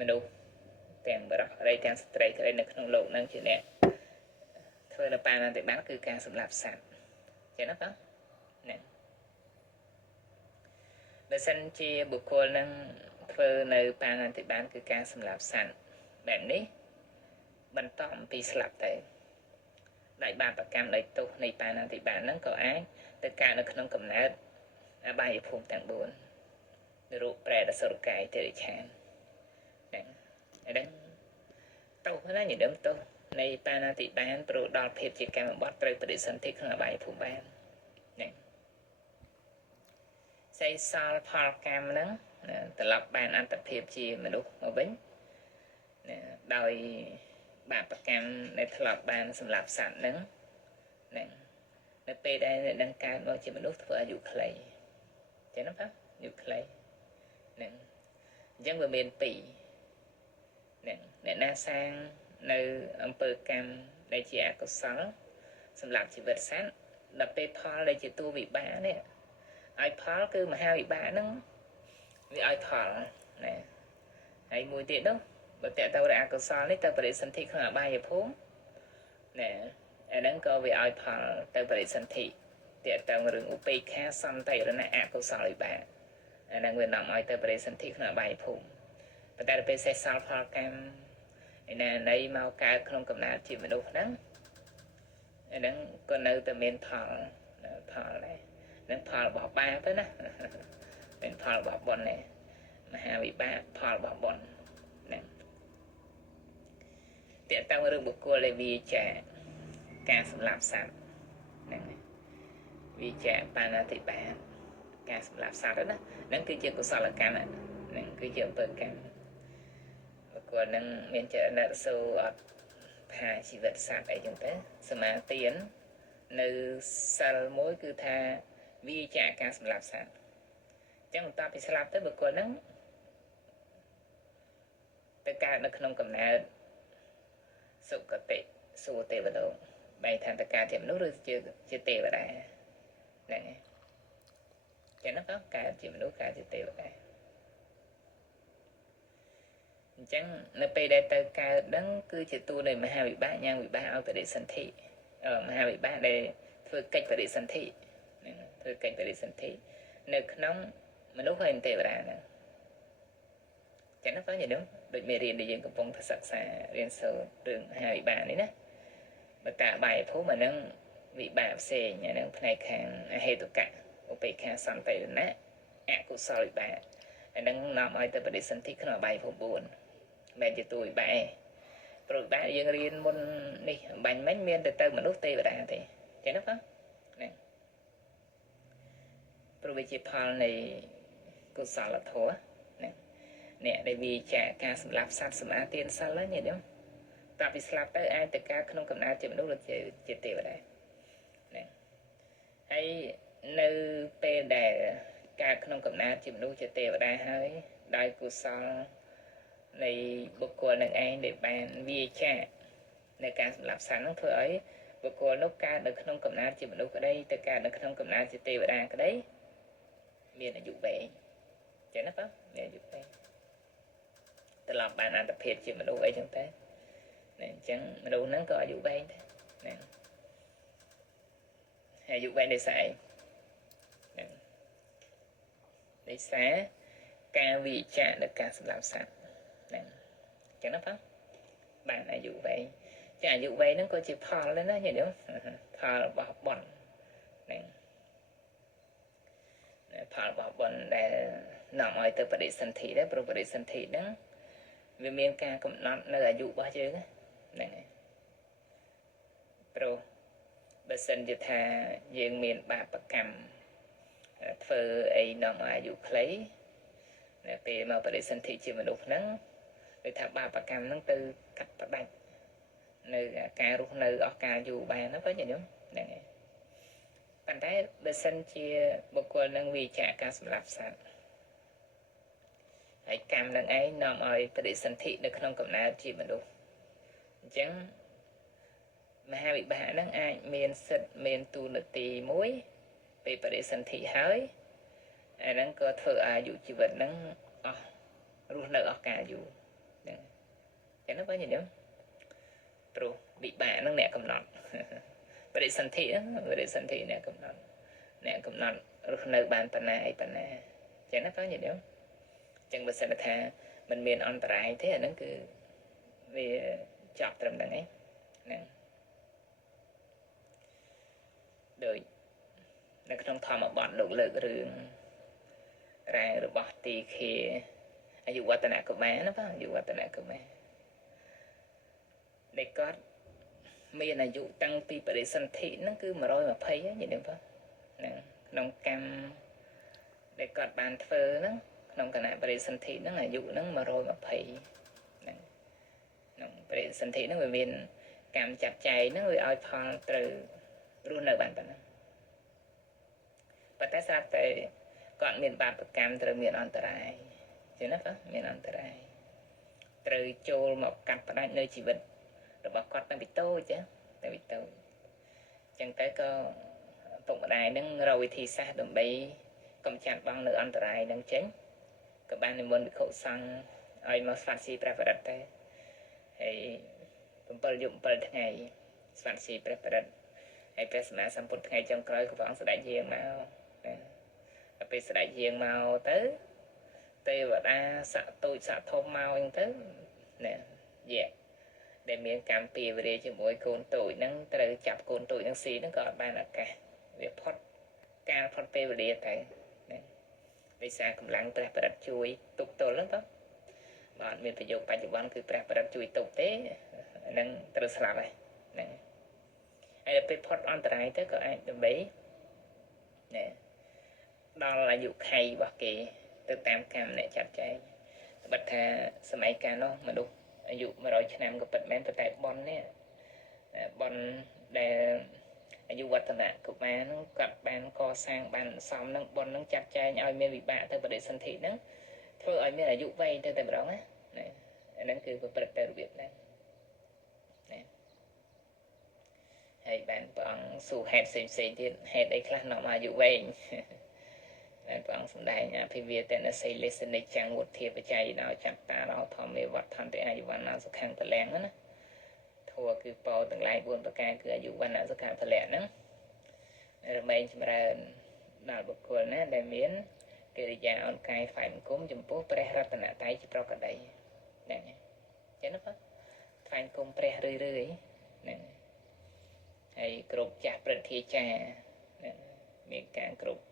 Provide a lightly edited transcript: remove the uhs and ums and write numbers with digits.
មនុស្សទាំងបរិបទទាំងស្ត្រីក្តីនៅក្នុងលោកនឹងជាអ្នកធ្វើនៅបាណាតិបាតគឺការសម្លាប់សត្វចឹងណាបងណាបើសិនជាបុគ្គលនឹងធ្វើនៅបាណាតិបាតគឺការសម្លាប់សត្វបែបនេះបន្តអំពីស្លាប់ទៅដោយបាបកម្មដោយទោសនៃបាណាតិបាតហ្នឹងក៏អាចទៅកើតនៅក្នុងកំណើតអបាយភូមិទាំង4រូបប្រែតសុរកាយតិរិឆានហ្នឹងហ្នឹងទោសណាញដើមទោសនៃបាណាតិបាតព្រោះដល់ភាពជាកម្មបត្តិត្រូវបដិសន្ធិក្នុងអបាយភូមិបានហ្នឹងសេសលផលកម្មហ្នឹងត្រឡប់បានអត្តភាពជាមនុស្សមកវិញដោយបាបកម្មដែលធ្លាប់បានសម្លាប់សត្វហ្នឹងនៅពេលដែលនឹងកើតមកជាមនុស្សធ្វើអាយុខ្លីចឹងណាបងអាយុខ្លីហ្នឹងអញ្ចឹងវាមាន2អ្នកណាសាងនៅអំពើកម្មដែលជាអកុសលសម្រាប់ជីវិតសត្វដល់ពេលផលដែលជាតួវិបាកនេះឲ្យផលគឺមហាវិបាកហ្នឹងវាឲ្យផលណាហើយមួយទៀតនោះបើតើទៅអកុសលនេះទៅបរិសន្ធិក្នុងអបាយភូមិណាអាហ្នឹងក៏វាឲ្យផលទៅបរិសន្ធិតើទៅរឿងឧបេក្ខាសន្តិរណៈអកុសលវិបាកអាហ្នឹងវានាំឲ្យទៅបរិសន្ធិក្នុងអបាយភូមិប៉ុន្តែពេលសេះសល់ផលកម្មឯណានៃមកកើតក្នុងកំណើតជាមនុស្សហ្នឹងអាហ្នឹងក៏នៅតែមានផលដែរនឹងផលរបស់បាបទៅណាเป็นផលរបស់បុណ្យដែរមហាវិបាកផលរបស់បុណ្យហ្នឹងតើតាំងរឿងបុគ្គលដែលវាចាការសម្លាប់សត្វហ្នឹងវាចាបាណាតិបាតការសម្លាប់សត្វណាហ្នឹងគឺជាកុសលកម្មហ្នឹងគឺជាអំពើកម្មបុគ្គលហ្នឹងមានចេតនារសូអត់ផាជីវិតសត្វអីចឹងទៅសមាទាននៅសិលមួយគឺថាវាចាការសម្លាប់សត្វចឹងបន្ទាប់ពីស្លាប់ទៅបុគ្គលហ្នឹងទៅកើតនៅក្នុងកំណើតសុគតិសួគ៌ទេវលោកបែរថាទៅកើតជាមនុស្សឬជាទេវតាហ្នឹងហើយចឹងណាបងកើតជាមនុស្សកើតជាទេវតាអញ្ចឹងនៅពេលដែលទៅកើតហ្នឹងគឺជាតួនៃមហាវិបាកញ៉ាំងវិបាកឲ្យបរិសន្ធិមហាវិបាកដែលធ្វើកិច្ចបរិសន្ធិធ្វើកិច្ចបរិសន្ធិនៅក្នុងមនុស្សហើយទេវតាហ្នឹងចឹងណាបងយល់ដូចមេរៀនដែលយើងកំពុងសិក្សារៀនសូត្ររឿងមហាវិបាកនេះណាបើតាបាយភូមិអាហ្នឹងវិបាកផ្សេងអាហ្នឹងផ្នែកខាងអហេតុកៈឧបេក្ខាសន្តិរណៈអកុសលវិបាកអាហ្នឹងនាំឲ្យទៅបដិសន្ធិក្នុងអបាយភូមិ4មិនជាតួវិបាកឯងព្រោះវិបាកយើងរៀនមុននេះបាញ់មិញមានតែទៅមនុស្សទេវតាទេចឹងណាបងហ្នឹងព្រោះវាជាផលនៃកុសលធម៌ហ្នឹងអ្នកដែលវាចាការសម្លាប់សត្វសមាទានសិលហ្នឹងញ៉ឹមតើពីស្លាប់ទៅអាចទៅកើតក្នុងកំណើតជាមនុស្សឬជាទេវតាហ្នឹងហើយនៅពេលដែលកើតក្នុងកំណើតជាមនុស្សជាទេវតាហើយដោយកុសលនៃបុគ្គលនឹងឯងដែលបានវាចាในការសម្លាប់សត្វហ្នឹងធ្វើឲ្យបុគ្គលនោះកើតនៅក្នុងកំណើតជាមនុស្សក្តីទៅកើតនៅក្នុងកំណើតជាទេវតាក្តីមានអាយុវែងចឹងណាបងមានអាយុវែងត្រឡប់បានអត្តភាពជាមនុស្សអីចឹងទៅអញ្ចឹងមនុស្សហ្នឹងក៏អាយុវែងដែរហ្នឹងអាយុវែងដោយសារអីហ្នឹងដោយសារការវិចារនៃការសម្លាប់សត្វហ្នឹងអញ្ចឹងណាបងបានអាយុវែងចាអាយុវែងហ្នឹងក៏ជាផលដែរណាញ៉ឹមផលរបស់បុណ្យហ្នឹងផលរបស់បុណ្យដែលនាំឲ្យទៅបដិសន្ធិដែរព្រោះបដិសន្ធិហ្នឹងវាមានការកំណត់នៅអាយុរបស់យើងហ្នឹងហើយព្រោះបើសិនជាថាយើងមានបាបកម្មធ្វើអីនាំឲ្យអាយុខ្លីនៅពេលមកបដិសន្ធិជាមនុស្សហ្នឹងគឺថាបាបកម្មហ្នឹងទៅកាត់ផ្ដាច់នៅការរស់នៅអស់កាលយូរបានណាបងញោមហ្នឹងហើយប៉ុន្តែបើសិនជាបុគ្គលនឹងវិចារការសម្លាប់សត្វហើយកម្មនឹងឯងនាំឲ្យបដិសន្ធិនៅក្នុងកំណើតជាមនុស្សអញ្ចឹងមហាវិបាកហ្នឹងអាចមានសិទ្ធិមានទូនាទីមួយពេលបដិសន្ធិហើយអាហ្នឹងក៏ធ្វើអាយុជីវិតហ្នឹងអស់រស់នៅអស់កាលយូរ ហ្នឹងចឹងណាបងញញឹមព្រោះវិបាកហ្នឹងអ្នកកំណត់បរិសន្ធិអ្នកកំណត់រស់នៅបានប៉ុណ្ណាអីប៉ុណ្ណាចឹងណាបងញញឹមចឹងបើសិនថាมันមានអន្តរាយទេអាហ្នឹងគឺវាចប់ត្រឹមហ្នឹងឯងហ្នឹងដោយនៅក្នុងធម្មបទលោកលើករឿងរ៉ែរបស់ទីឃាអាយុវឌ្ឍនកុមារណាបងអាយុវឌ្ឍនកុមារដែលគាត់មានអាយុតាំងពីបរិសន្ធិហ្នឹងគឺ120ហើយនិយាយទៅបងហ្នឹងក្នុងកម្មដែលគាត់បានធ្វើហ្នឹងក្នុងគណៈបរិសន្ធិហ្នឹងអាយុហ្នឹង120ហ្នឹងក្នុងបរិសន្ធិហ្នឹងវាមានកម្មចាត់ចែងហ្នឹងវាឲ្យផលត្រូវរស់នៅបានប៉ុណ្ណឹងប៉ុន្តែស្រាប់តែគាត់មានបាបកម្មត្រូវមានអន្តរាយចឹងណាបងមានអន្តរាយត្រូវចូលមកកាត់ផ្ដាច់នៅជីវិតរបស់គាត់តាំងពីតូចចឹងតាំងពីតូចចឹងទៅក៏ពុកម្ដាយនឹងរកវិធីសាស្ត្រដើម្បីកម្ចាត់បងនៅអន្តរាយនឹងចេញក៏បាននិមន្តភិក្ខុសង្ឃឲ្យមកស្វាស៊ីព្រះបរិត្តទៅហើយ7យប់7ថ្ងៃស្វាស៊ីព្រះបរិត្តហើយព្រះសម្មាសម្ពុទ្ធថ្ងៃចុងក្រោយក៏ព្រះអង្គស្ដេចយាងមកដល់ពេលស្ដេចយាងមកទៅទេវតាស័កតូចស័កធំមកអញ្ចឹងទៅណាដែលមានកម្មពីវេរាជាមួយកូនតូចហ្នឹងត្រូវចាប់កូនតូចហ្នឹងស៊ីហ្នឹងក៏អត់បានឱកាសវាផុតការផុតពេលវេលាទៅណាដោយសារកម្លាំងព្រះបរិត្តជួយទប់ទល់ហ្នឹងបើអត់មានប្រយោគបច្ចុប្បន្នគឺព្រះបរិត្តជួយទប់ទេហ្នឹងត្រូវស្លាប់ហើយហ្នឹងហើយដល់ពេលផុតអន្តរាយទៅក៏អាចដើម្បីណាដល់អាយុខៃរបស់គេទៅតាមកម្មអ្នកចាត់ចែងបិទថាសម័យកាលនោះមនុស្សអាយុ100ឆ្នាំក៏ពិតមែនប៉ុន្តែប៉ុននេះប៉ុនដែលអាយុវឌ្ឍនកុមារហ្នឹងគាត់បានកសាងបានសំនឹងប៉ុនហ្នឹងចាត់ចែងឲ្យមានវិបាកទៅបដិសន្ធិហ្នឹងធ្វើឲ្យមានអាយុវែងទៅតែម្ដងណាអាហ្នឹងគឺប្រព្រឹត្តទៅរបៀបហ្នឹងណាហើយបានព្រះអង្គសួរហេតុផ្សេងទៀតហេតុអីខ្លះនាំអាយុវែងហើយព្រះអង្គសម្ដែងអភិវាទនសិលេសនិច្ចាំងវុទ្ធាបច្ច័យដល់ចត្តារោធម្មេវត្ថន្តិអាយុវណ្ណាសុខੰពលៈណាធัวគឺពោទាំងឡាយ4ប្រការគឺអាយុវណ្ណៈសុខੰពលៈហ្នឹងរមែងចម្រើនដល់បុគ្គលណាដែលមានកិរិយាអនកាយฝ่ายបង្គំចំពោះព្រះរតនត្រ័យជាប្រកដីហ្នឹងចឹងណាបងថ្វាយបង្គំព្រះរឿយហ្នឹងហើយគ្រប់ចាស់ព្រឹទ្ធាចារ្យមានការគ្រប់